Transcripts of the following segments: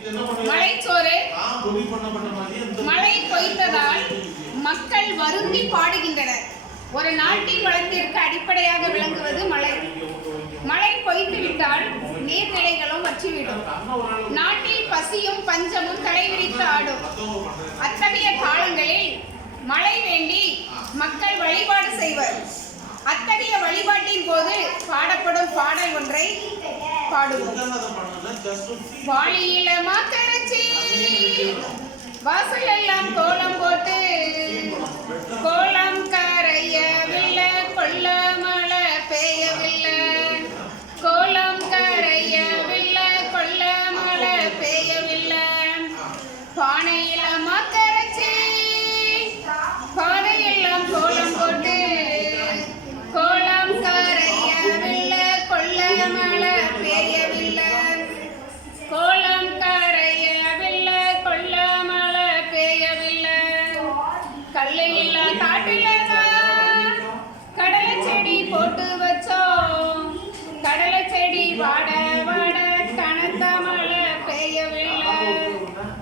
மலைச்சோறு மழை பொய்த்ததால் மக்கள் வருந்தி பாடுகின்றனர். ஒரு நாட்டின் வளத்திற்கு அடிப்படையாக விளங்குவது மழை. மழை பொய்த்துவிட்டால் நீர்நிலைகளும் வற்றிவிடும். நாட்டில் பசியும் பஞ்சமும் தலைவிரித்து ஆடும். அத்தகைய காலங்களில் மழை வேண்டி மக்கள் வழிபாடு செய்வர். அத்தகைய வழிபாட்டின் போது பாடப்படும் பாடல் ஒன்றை பாடுவோம். வாளியில மாக்கரைச்சி வாசல் எல்லாம் கோலம் போட்டு கோலம் கரையவில்லை, கொல்ல மழை பெய்யவில்லை. கோலம் கரையவில்லை, கொல்ல மழை பெய்யவில்லை. பானையில மாக்கரைச்சி பானையெல்லாம் கோலம் போட்டு கோலம் கரையவில்லை, கொல்ல மழை பெய்யவில்லை. கோலம் கரையவில்லை, கொல்ல மழை பெய்யவில்லை. கல்லு இல்லா காட்டில்தான் கடலை செடி போட்டு வச்சோம். கடலை செடி வாட வாட கனத்த மழை பெய்யவில்லை.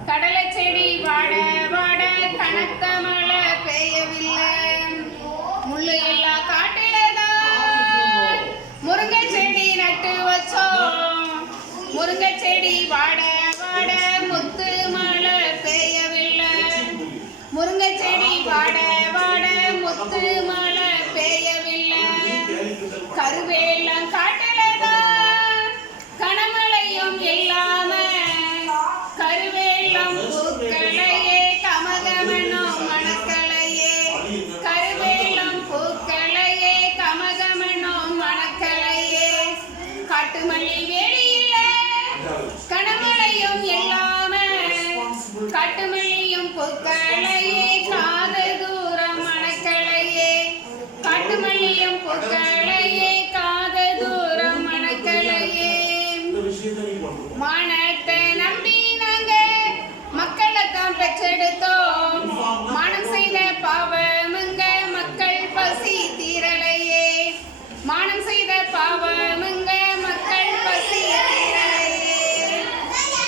கடலை செடி வாட வாட கனத்த மழை பெய்யவில்லை. முள்ளு இல்லா காட்டில்தான் முருங்கை செடி நட்டு வச்சோம். முருங்கை செடி வாட வாட முத்து மழை பெய்யவில்லை. முருங்கை செடி வாட வாட முத்து மழை